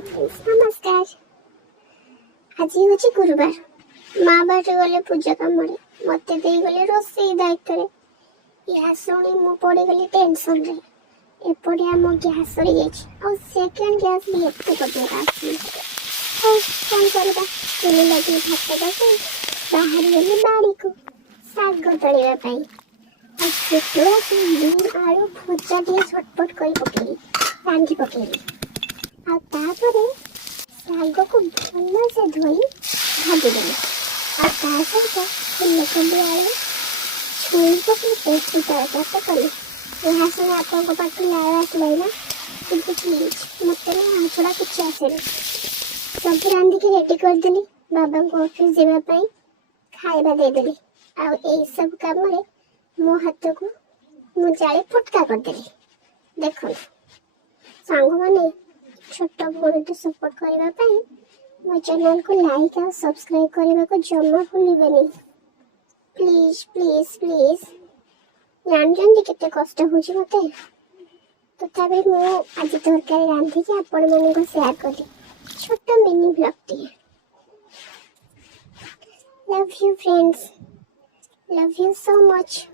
Hi friends नमस्कार। आज हूँ गुरुवार माँ बाटे गले पूजा कम मत दे गले रोसे दायित्व या शुणी मु पड़ी गली टेंशन रे एपटे आम गैस सरी जाइए सेकेंड गैस भी एत कटिया कौन करवा चुली लगे भात बसे बाहर गली बाड़ी को शाग तोड़ापी सेतुआ से बीन आलू भजा टे झटपट कर पकड़ी रांधि पकड़ी आगे शाग को भल से धोई भाजीदेली सहित फुलकोबी आलू छुई पकड़ी पेस्ट तड़का कली यहाँ समय आपको पाख लाल आसला ना कि प्लीज मत छड़ा किसी आसे सब रांधिकी रेडी करदेली बाबा को ऑफिस जावाई खाଇବା देदेली आई सब कम मो हाथ को मु जाले फुटका करदेली। देख सांग मैंने छोट भूल सपोर्ट करने मो चैनल को लाइक और सब्सक्राइब करने को जमा भूलिबेनी प्लीज प्लीज प्लीज जानते केते कष्ट होची मते तथापि मु आज तरकारी रांधि कि आपण मन को शेयर करी छोट mini blog T. Love you friends, love you so much.